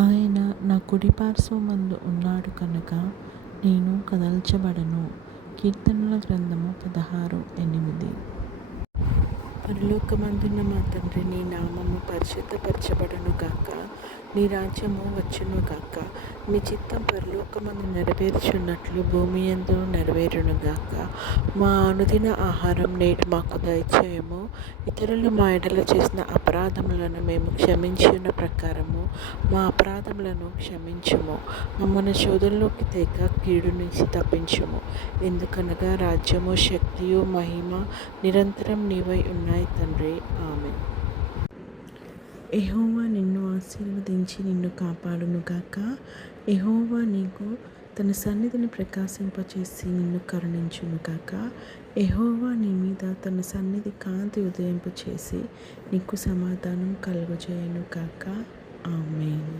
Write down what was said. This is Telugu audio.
ఆయన నా కుడి పార్శ్వమందు ఉన్నాడు కనుక నేను కదల్చబడను. కీర్తనల గ్రంథము 16:8. పరలోకమందున్న మా తండ్రి, నీ నామము పరిశుద్ధపరచబడును గాక. నీ రాజ్యము వచ్చును గాక. నీ చిత్తం పరలోకమందు నెరవేర్చున్నట్లు భూమి యందు నెరవేరును గాక. మా అనుదిన ఆహారం నేడు మాకు దయచేయము. ఇతరులు మా ఎడల చేసిన అపరాధములను మేము క్షమించిన ప్రకారము మా అపరాధములను క్షమించుము. మమ్మల్ని శోధనలోకి తేక కీడు నుంచి తప్పించుము. ఎందుకనగా రాజ్యము, శక్తియు, మహిమ నిరంతరం నీవై ఉన్నాయి తండ్రి. ఆమేన్. యెహోవా నిన్ను ఆశీర్వదించి నిన్ను కాపాడును గాక. యెహోవా నీకు తన సన్నిధిని ప్రకాశింపచేసి నిన్ను కరుణించును గాక. యెహోవా నీ మీద తన సన్నిధి కాంతి ఉదయింపచేసి నీకు సమాధానం కలుగజేయును గాక. ఆమేన్.